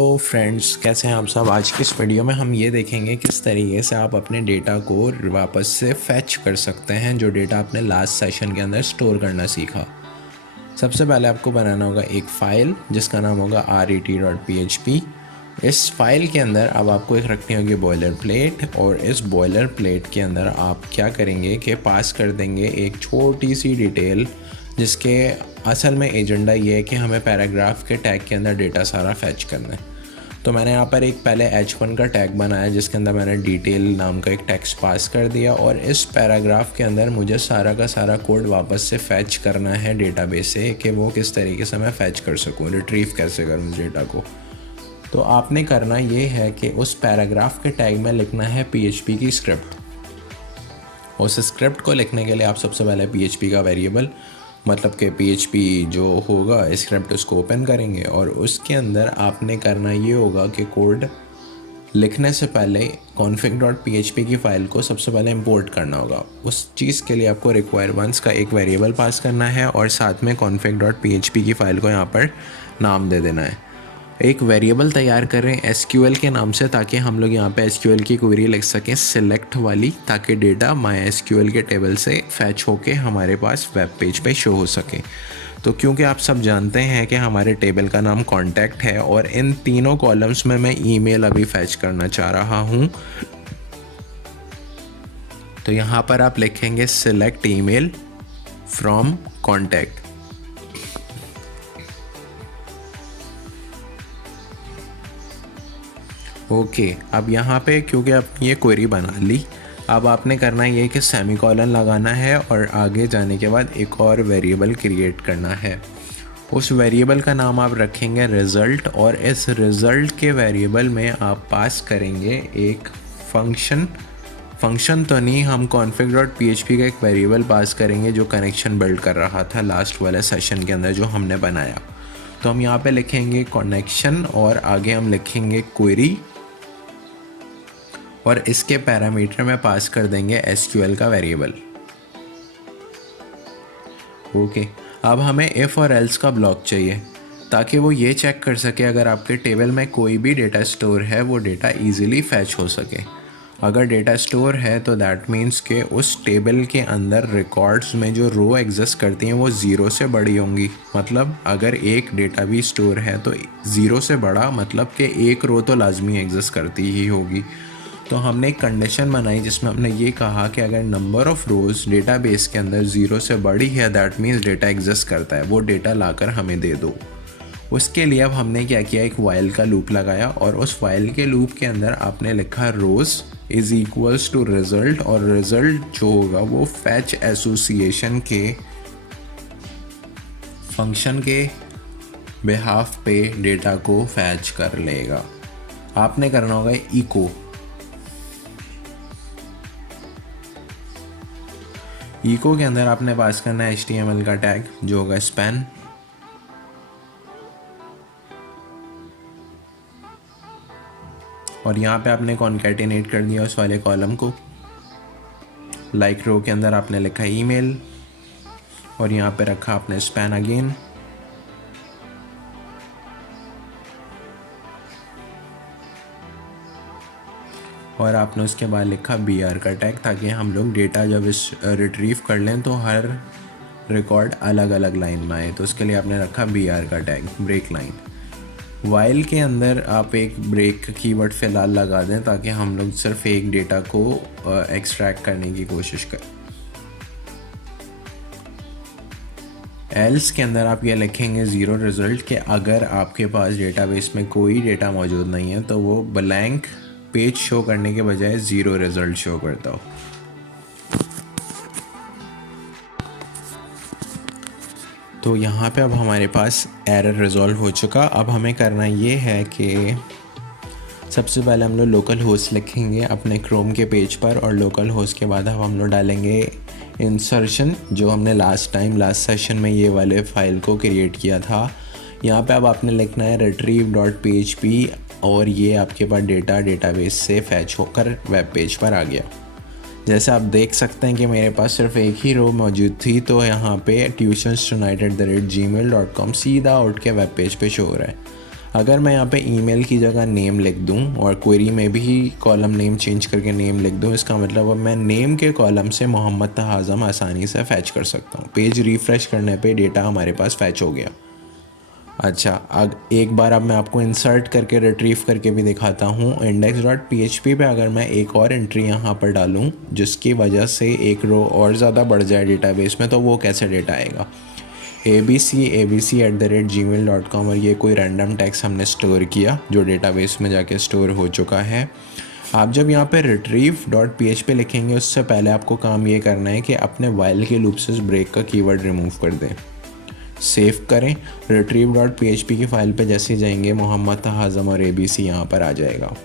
तो फ्रेंड्स, कैसे हैं आप सब। आज की इस वीडियो में हम ये देखेंगे किस तरीके से आप अपने डेटा को वापस से फैच कर सकते हैं, जो डेटा आपने लास्ट सेशन के अंदर स्टोर करना सीखा। सबसे पहले आपको बनाना होगा एक फ़ाइल जिसका नाम होगा ret.php। इस फाइल के अंदर अब आपको एक रखनी होगी बॉयलर प्लेट, और इस बॉयलर प्लेट के अंदर आप क्या करेंगे कि पास कर देंगे एक छोटी सी डिटेल, जिसके असल में एजेंडा ये है कि हमें पैराग्राफ के टैग के अंदर डेटा सारा फैच करना है। तो मैंने यहाँ पर एक पहले h1 का टैग बनाया जिसके अंदर मैंने डिटेल नाम का एक टेक्स्ट पास कर दिया, और इस पैराग्राफ के अंदर मुझे सारा का सारा कोड वापस से फैच करना है डेटाबेस से, कि वो किस तरीके से मैं फैच कर सकूँ, रिट्रीव कैसे करूँ डेटा को। तो आपने करना ये है कि उस पैराग्राफ के टैग में लिखना है PHP की स्क्रिप्ट। उस स्क्रिप्ट को लिखने के लिए आप सबसे पहले PHP का वेरिएबल, मतलब कि PHP जो होगा स्क्रिप्ट, उसको ओपन करेंगे, और उसके अंदर आपने करना ये होगा कि कोड लिखने से पहले config.php की फ़ाइल को सबसे पहले इंपोर्ट करना होगा। उस चीज़ के लिए आपको require once का एक वेरिएबल पास करना है, और साथ में config.php की फ़ाइल को यहाँ पर नाम दे देना है। एक वेरिएबल तैयार करें SQL के नाम से, ताकि हम लोग यहाँ पे SQL की क्वेरी लिख सकें सिलेक्ट वाली, ताकि डेटा MySQL के टेबल से फैच होके हमारे पास वेब पेज पे शो हो सके। तो क्योंकि आप सब जानते हैं कि हमारे टेबल का नाम कॉन्टैक्ट है, और इन तीनों कॉलम्स में मैं ईमेल अभी फैच करना चाह रहा हूँ, तो यहाँ पर आप लिखेंगे select email from contact. Okay, अब यहाँ पे क्योंकि आपने ये क्वेरी बना ली, अब आपने करना ये कि सेमीकोलन लगाना है, और आगे जाने के बाद एक और वेरिएबल क्रिएट करना है। उस वेरिएबल का नाम आप रखेंगे रिज़ल्ट, और इस रिज़ल्ट के वेरिएबल में आप पास करेंगे एक फंक्शन तो नहीं, हम config.php का एक वेरिएबल पास करेंगे जो कनेक्शन बिल्ड कर रहा था लास्ट वाले सेशन के अंदर जो हमने बनाया। तो हम यहाँ पे लिखेंगे कनेक्शन, और आगे हम लिखेंगे क्वेरी, और इसके पैरामीटर में पास कर देंगे SQL का वेरिएबल। ओके, अब हमें इफ़ और एल्स का ब्लॉक चाहिए, ताकि वो ये चेक कर सके अगर आपके टेबल में कोई भी डेटा स्टोर है वो डेटा इजीली फैच हो सके। अगर डेटा स्टोर है तो दैट मीन्स के उस टेबल के अंदर रिकॉर्ड्स में जो रो एग्जिस्ट करती हैं वो ज़ीरो से बड़ी होंगी। मतलब अगर एक डेटा भी स्टोर है तो ज़ीरो से बड़ा, मतलब कि एक रो तो लाजमी एग्जिस्ट करती ही होगी। तो हमने एक कंडीशन बनाई जिसमें हमने ये कहा कि अगर नंबर ऑफ़ रोज़ डेटाबेस के अंदर ज़ीरो से बड़ी है, दैट मीन्स डेटा एग्जिस्ट करता है, वो डेटा लाकर हमें दे दो। उसके लिए अब हमने क्या किया, एक वाइल का लूप लगाया, और उस वाइल के लूप के अंदर आपने लिखा रोज़ इज़ इक्वल्स टू रिज़ल्ट, और रिज़ल्ट जो होगा वो फैच एसोसिएशन के फंक्शन के बिहाफ पे डेटा को फैच कर लेगा। आपने करना होगा इको के अंदर आपने पास करना है HTML का टैग जो होगा स्पैन, और यहाँ पे आपने कॉन्कैटिनेट कर दिया उस वाले कॉलम को। लाइक रो के अंदर आपने लिखा ईमेल, और यहाँ पे रखा आपने स्पैन अगेन, और आपने उसके बाद लिखा BR का टैग, ताकि हम लोग डेटा जब इस रिट्रीव कर लें तो हर रिकॉर्ड अलग अलग लाइन में आए। तो उसके लिए आपने रखा BR का टैग, ब्रेक लाइन। वाइल के अंदर आप एक ब्रेक कीवर्ड फ़िलहाल लगा दें, ताकि हम लोग सिर्फ एक डेटा को एक्सट्रैक्ट करने की कोशिश करें। एल्स के अंदर आप ये लिखेंगे ज़ीरो रिज़ल्ट, कि अगर आपके पास डेटाबेस में कोई डेटा मौजूद नहीं है तो वो ब्लैंक पेज शो करने के बजाय ज़ीरो रिज़ल्ट शो करता हो। तो यहाँ पे अब हमारे पास एरर रिज़ॉल्व हो चुका। अब हमें करना ये है कि सबसे पहले हम लोग लोकल होस्ट लिखेंगे अपने क्रोम के पेज पर, और लोकल होस्ट के बाद अब हम लोग डालेंगे इंसर्शन, जो हमने लास्ट सेशन में ये वाले फ़ाइल को क्रिएट किया था। यहाँ पे अब आपने लिखना है retrieve.php, और ये आपके पास डेटाबेस से फैच होकर वेब पेज पर आ गया। जैसे आप देख सकते हैं कि मेरे पास सिर्फ एक ही रो मौजूद थी, तो यहाँ पे tuitionstonight@gmail.com सीधा उठ के वेब पेज पे शो हो रहा है। अगर मैं यहाँ पे ईमेल की जगह नेम लिख दूँ और क्वेरी में भी कॉलम नेम चेंज करके नेम लिख दूँ, इसका मतलब अब मैं नेम के कॉलम से मोहम्मद तहा आज़म आसानी से फैच कर सकता हूँ। पेज रिफ़्रेश करने पे डेटा हमारे पास फैच हो गया। अच्छा, एक बार अब मैं आपको इंसर्ट करके रिट्रीव करके भी दिखाता हूँ। index.php पे अगर मैं एक और एंट्री यहाँ पर डालूँ जिसकी वजह से एक रो और ज़्यादा बढ़ जाए डेटाबेस में, तो वो कैसे डेटा आएगा। abc@gmail.com, और ये कोई रैंडम टेक्स्ट हमने स्टोर किया जो डेटाबेस में जाके स्टोर हो चुका है। आप जब यहाँ पे retrieve.php लिखेंगे उससे पहले आपको काम ये करना है कि अपने while के लूप से ब्रेक का कीवर्ड रिमूव कर दें। सेव करें। retrieve.php की फाइल पे जैसे जाएंगे मोहम्मद तहा आज़म और abc यहाँ पर आ जाएगा।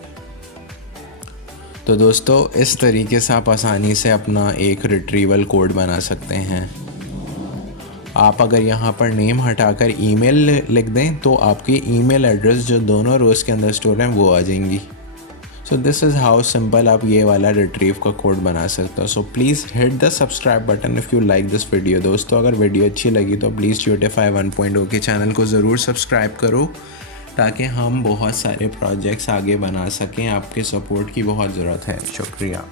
तो दोस्तों, इस तरीके से आप आसानी से अपना एक रिट्रीवल कोड बना सकते हैं। आप अगर यहाँ पर नेम हटाकर ईमेल लिख दें तो आपकी ईमेल एड्रेस जो दोनों रोज़ के अंदर स्टोर हैं वो आ जाएंगी। So this is how simple आप ये वाला रिट्रीव का कोड बना सकते हो। So please hit the subscribe button if you like this video. दोस्तों, अगर वीडियो अच्छी लगी तो प्लीज़ Tutify 1.0 के चैनल को ज़रूर सब्सक्राइब करो ताकि हम बहुत सारे प्रोजेक्ट्स आगे बना सकें। आपके सपोर्ट की बहुत ज़रूरत है। शुक्रिया।